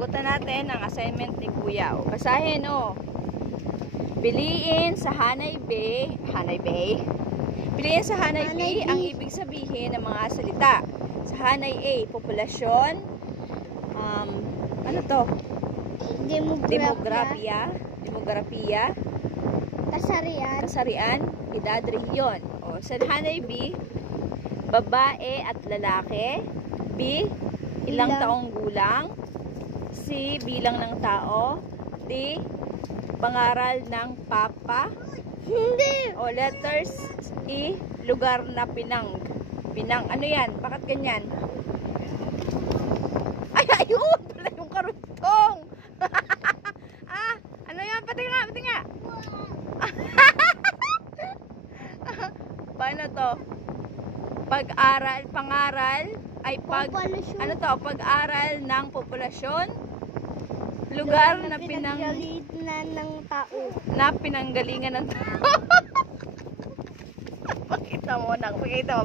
sagutan natin ang assignment ni Kuya. O, basahin o. Piliin sa Hanay Bay. Piliin sa Hanay B ang ibig sabihin ng mga salita. Sa Hanay A, populasyon. Ano to? Demografiya. Kasarian. Edad, rehiyon. O, sa Hanay B, babae at lalaki. B, ilang taong gulang. C, bilang ng tao. D, pangaral ng papa. Hindi. O, letters E, lugar na Pinang. Ano yan? Bakit ganyan? Ay, ayun! Pala yung karugtong! Ano yan? Pati nga! Paano to? Pangaral ay ano to? Pag-aral ng populasyon. Lugar na pinanggalingan ng tao. Na pinanggalingan ng tao. Pakita mo. Pakita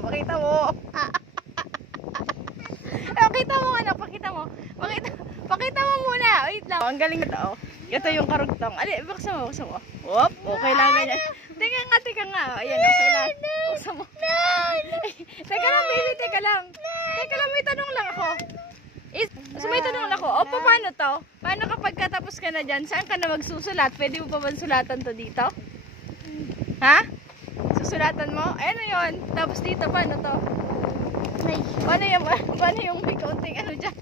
mo muna. Wait lang. Ang galing ito. Ito yung karugtong. Ali, buksan mo. Whoop, okay lang ganyan. Teka nga. Ayan, okay lang. Buksan mo. Teka lang, baby. Teka lang, may tanong lang ako. O, paano to? Paano kapag katapos ka na dyan? Saan ka na magsusulat? Pwede mo pa ba sulatan to dito? Ha? Susulatan mo? Ano yun? Tapos dito, paano to? Paano yung may kaunting ano dyan?